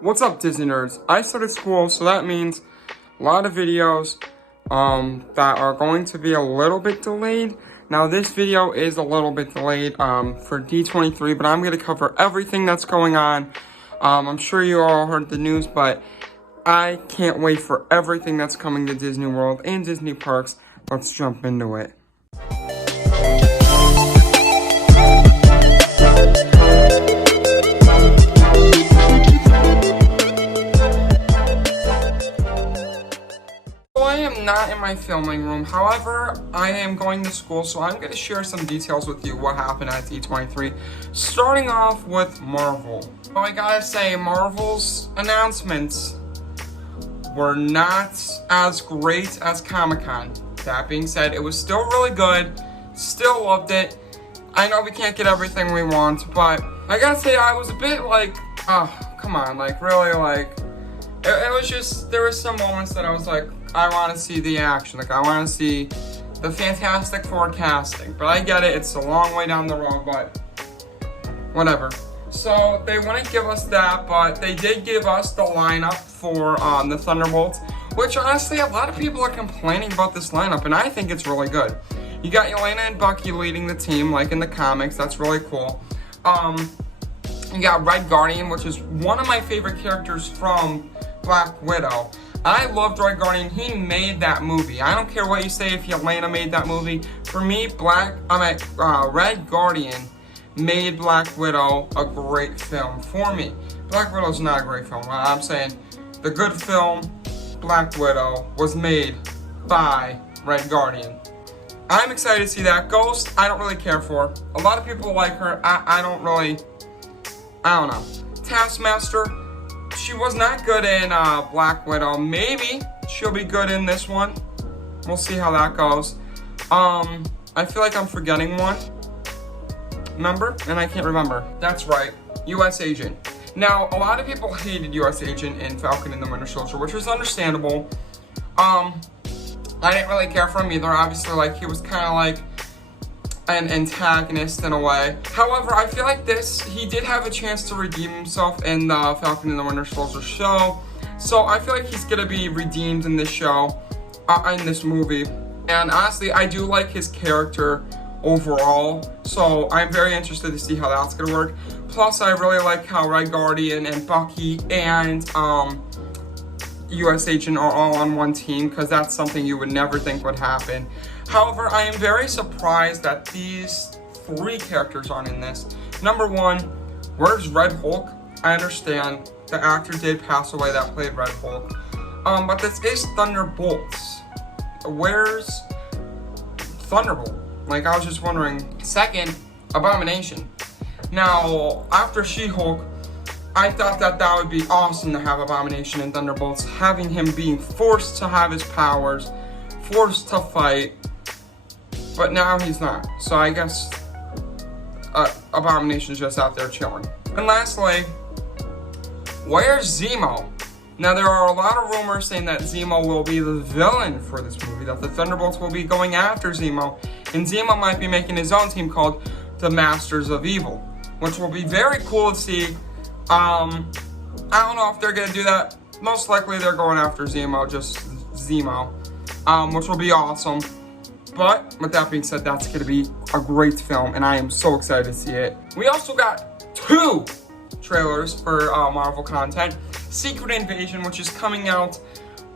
What's up, Disney nerds? I started school, so that means a lot of videos that are going to be a little bit delayed. Now, this video is a little bit delayed for D23, but I'm going to cover everything that's going on. I'm sure you all heard the news, but I can't wait for everything that's coming to Disney World and Disney parks. Let's jump into it. I am not in my filming room. However, I am going to school, so I'm going to share some details with you what happened at D23. Starting off with Marvel. Well, I gotta say, Marvel's announcements were not as great as Comic-Con. That being said, it was still really good. Still loved it. I know we can't get everything we want, but I gotta say, I was a bit like, oh, come on, like, really, like, it was just, there were some moments that I was like, I want to see the action, like I want to see the Fantastic Four casting, but I get it, it's a long way down the road, but whatever. So they wouldn't give us that, but they did give us the lineup for the Thunderbolts, which honestly a lot of people are complaining about this lineup, and I think it's really good. You got Yelena and Bucky leading the team, like in the comics, that's really cool. You got Red Guardian, which is one of my favorite characters from Black Widow. I loved Red Guardian. He made that movie. I don't care what you say if Yelena made that movie. For me, Red Guardian made Black Widow a great film. For me, Black Widow's not a great film. I'm saying the good film, Black Widow, was made by Red Guardian. I'm excited to see that. Ghost, I don't really care for. A lot of people like her. I don't know. Taskmaster, she was not good in Black Widow. Maybe she'll be good in this one. We'll see how that goes. I feel like I'm forgetting one member, and I can't remember. That's right, U.S. Agent. Now, a lot of people hated U.S. Agent in Falcon and the Winter Soldier, which was understandable. I didn't really care for him either. Obviously, like, he was kind of like an antagonist in a way. However, I feel like he did have a chance to redeem himself in the Falcon and the Winter Soldier show. So I feel like he's gonna be redeemed in this show, in this movie. And honestly, I do like his character overall. So I'm very interested to see how that's gonna work. Plus, I really like how Red Guardian and Bucky and U.S. Agent are all on one team, because that's something you would never think would happen. However, I am very surprised that these three characters aren't in this. Number one, where's Red Hulk? I understand the actor did pass away that played Red Hulk. But this is Thunderbolts. Where's Thunderbolt? Like, I was just wondering. Second, Abomination. Now, after She-Hulk, I thought that would be awesome to have Abomination in Thunderbolts, having him being forced to have his powers, forced to fight, but now he's not. So I guess Abomination's just out there chilling. And lastly, where's Zemo? Now, there are a lot of rumors saying that Zemo will be the villain for this movie, that the Thunderbolts will be going after Zemo, and Zemo might be making his own team called the Masters of Evil, which will be very cool to see. I don't know if they're gonna do that. Most likely they're going after Zemo, just Zemo, which will be awesome. But with that being said, that's gonna be a great film, and I am so excited to see it. We also got 2 trailers for Marvel content. Secret Invasion, which is coming out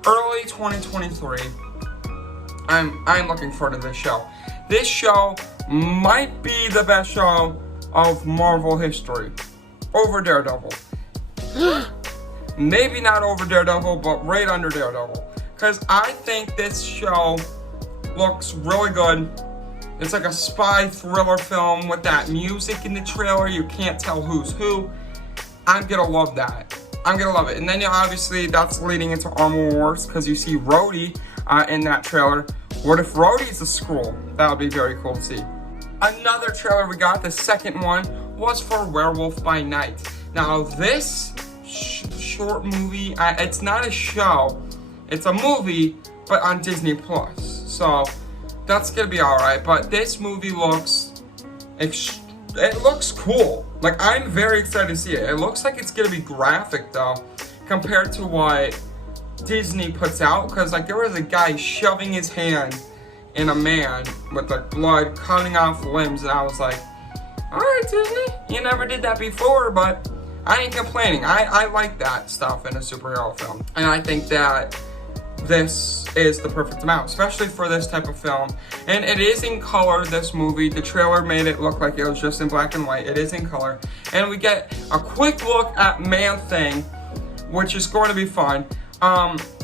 early 2023. I'm looking forward to this show. This show might be the best show of Marvel history. Over Daredevil. Maybe not over Daredevil, but right under Daredevil. Because I think this show looks really good. It's like a spy thriller film with that music in the trailer. You can't tell who's who. I'm gonna love that. I'm gonna love it. And then obviously that's leading into Armor Wars, because you see Rhodey in that trailer. What if Rhodey's a Skrull? That would be very cool to see. Another trailer we got, the second one, was for Werewolf by Night. Now this short movie, it's not a show, it's a movie, but on Disney Plus. So that's gonna be alright, but this movie looks it looks cool. Like, I'm very excited to see it. It looks like it's gonna be graphic though, compared to what Disney puts out. Because like there was a guy shoving his hand in a man with like blood cutting off limbs, and I was like, alright Disney, you never did that before, but I ain't complaining. I like that stuff in a superhero film. And I think that this is the perfect amount, especially for this type of film. And it is in color, this movie. The trailer made it look like it was just in black and white. It is in color. And we get a quick look at Man-Thing, which is going to be fun.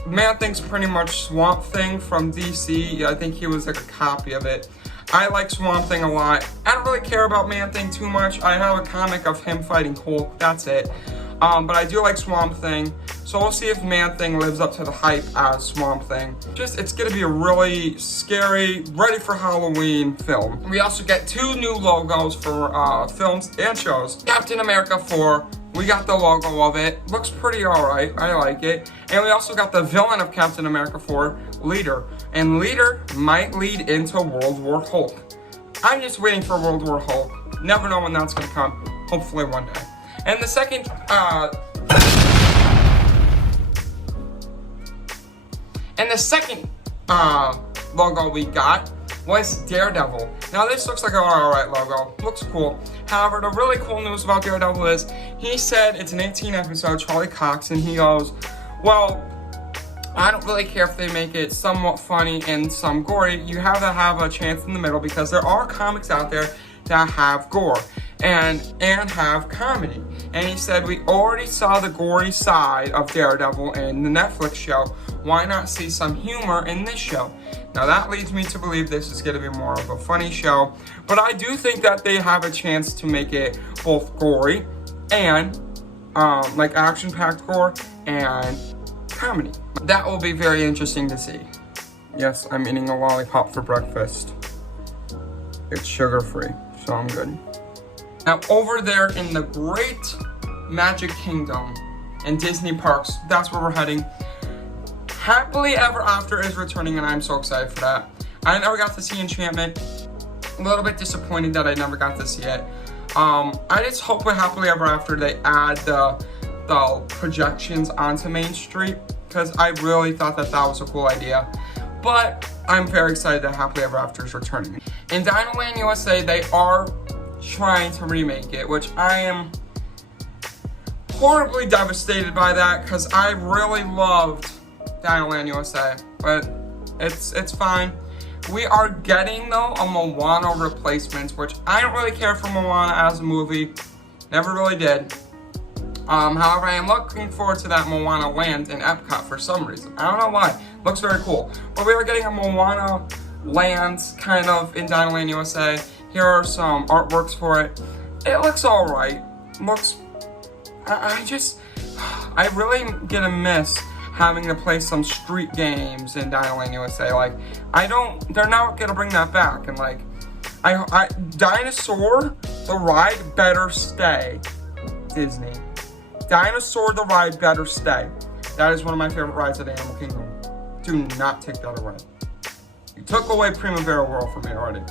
Man-Thing's pretty much Swamp Thing from DC. I think he was like a copy of it. I like Swamp Thing a lot. I don't really care about Man-Thing too much. I have a comic of him fighting Hulk, that's it. But I do like Swamp Thing. So we'll see if Man-Thing lives up to the hype as Swamp Thing. It's gonna be a really scary, ready for Halloween film. We also get 2 new logos for films and shows. Captain America 4, we got the logo of it. Looks pretty alright, I like it. And we also got the villain of Captain America 4, Leader. And Leader might lead into World War Hulk. I'm just waiting for World War Hulk. Never know when that's gonna come. Hopefully one day. And the second, logo we got was Daredevil. Now this looks like an alright logo, looks cool. However, the really cool news about Daredevil is he said it's an 18 episode Charlie Cox, and he goes, well, I don't really care if they make it somewhat funny and some gory. You have to have a chance in the middle, because there are comics out there that have gore and have comedy. And he said, we already saw the gory side of Daredevil in the Netflix show. Why not see some humor in this show? Now that leads me to believe this is going to be more of a funny show, but I do think that they have a chance to make it both gory and like action-packed gore and comedy. That will be very interesting to see. Yes, I'm eating a lollipop for breakfast. It's sugar-free, so I'm good. Now over there in the Great Magic Kingdom in Disney parks, that's where we're heading. Happily Ever After is returning, and I'm so excited for that. I never got to see Enchantment. A little bit disappointed that I never got to see it. I just hope with Happily Ever After they add the projections onto Main Street, because I really thought that was a cool idea. But I'm very excited that Happily Ever After is returning. In Dino Land USA, they are trying to remake it, which I am horribly devastated by that, because I really loved Dino Land USA, but it's fine. We are getting though a Moana replacement, which I don't really care for Moana as a movie, never really did. However, I am looking forward to that Moana land in Epcot for some reason. I don't know why. Looks very cool. But we are getting a Moana land kind of in Dino Land USA. Here are some artworks for it. It looks alright. Looks, I really gonna miss having to play some street games in Dino Land USA. Like, they're not gonna bring that back. And like, Dinosaur, the ride better stay, Disney. Dinosaur, the ride better stay. That is one of my favorite rides at Animal Kingdom. Do not take that away. You took away Primavera World from me already.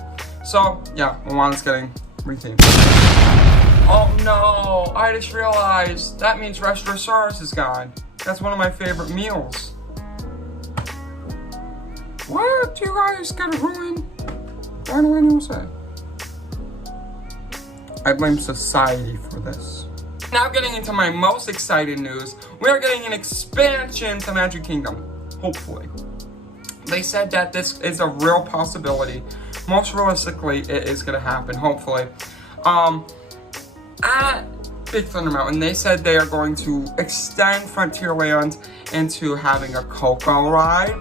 So, yeah, Moana's getting rethemed. Oh no, I just realized that means Restosaurus is gone. That's one of my favorite meals. What? You guys gotta ruin Dino Land USA. I blame society for this. Now getting into my most exciting news, we are getting an expansion to Magic Kingdom, hopefully. They said that this is a real possibility. Most realistically, it is gonna happen, hopefully. At Big Thunder Mountain, they said they are going to extend Frontierland into having a Coco ride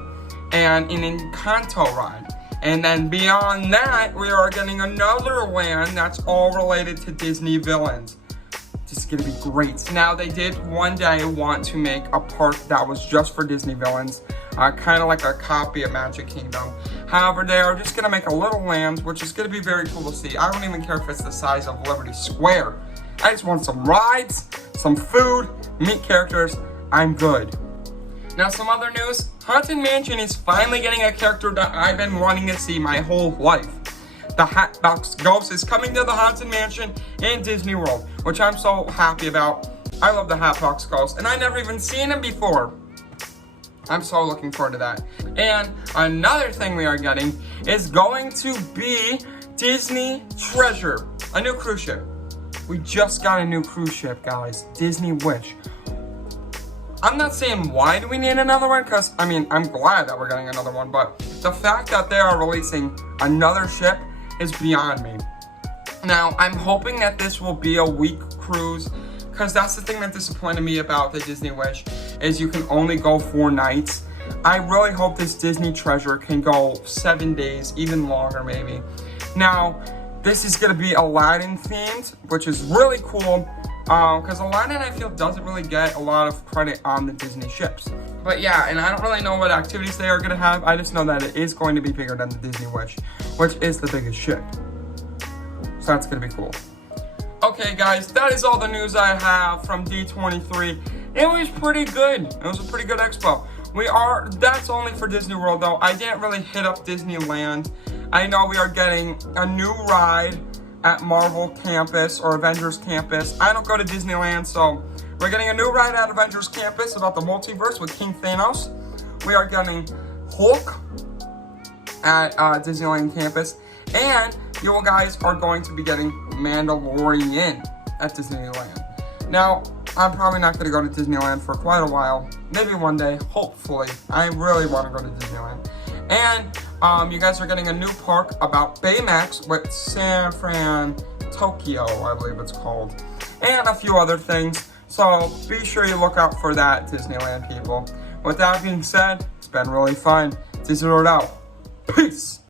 and an Encanto ride. And then beyond that, we are getting another land that's all related to Disney villains. It's gonna be great. Now, they did one day want to make a park that was just for Disney villains, kind of like a copy of Magic Kingdom. However, they are just gonna make a little land, which is gonna be very cool to see. I don't even care if it's the size of Liberty Square. I just want some rides, some food, meet characters. I'm good. Now, some other news. Haunted Mansion is finally getting a character that I've been wanting to see my whole life. the Hatbox Ghost is coming to the Haunted Mansion in Disney World, which I'm so happy about. I love the Hatbox Ghost, and I never even seen him before. I'm so looking forward to that. And another thing we are getting is going to be Disney Treasure, a new cruise ship. We just got a new cruise ship, guys. Disney Wish. I'm not saying why do we need another one, because, I mean, I'm glad that we're getting another one, but the fact that they are releasing another ship is beyond me. Now, I'm hoping that this will be a week cruise, because that's the thing that disappointed me about the Disney Wish, is you can only go 4 nights. I really hope this Disney Treasure can go 7 days, even longer maybe. Now, this is going to be Aladdin themed, which is really cool, because Aladdin, I feel, doesn't really get a lot of credit on the Disney ships. But yeah, and I don't really know what activities they are going to have. I just know that it is going to be bigger than the Disney Wish, which is the biggest ship. So that's going to be cool. Okay, guys, that is all the news I have from D23. It was pretty good. It was a pretty good expo. That's only for Disney World, though. I didn't really hit up Disneyland. I know we are getting a new ride at Marvel Campus or Avengers Campus. I don't go to Disneyland, so we're getting a new ride at Avengers Campus about the multiverse with King Thanos. We are getting Hulk at Disneyland Campus. And you guys are going to be getting Mandalorian at Disneyland. Now, I'm probably not going to go to Disneyland for quite a while. Maybe one day, hopefully. I really want to go to Disneyland. And you guys are getting a new park about Baymax with San Fran Tokyo, I believe it's called. And a few other things. So be sure you look out for that, Disneyland people. With that being said, it's been really fun. Disney World out. Peace!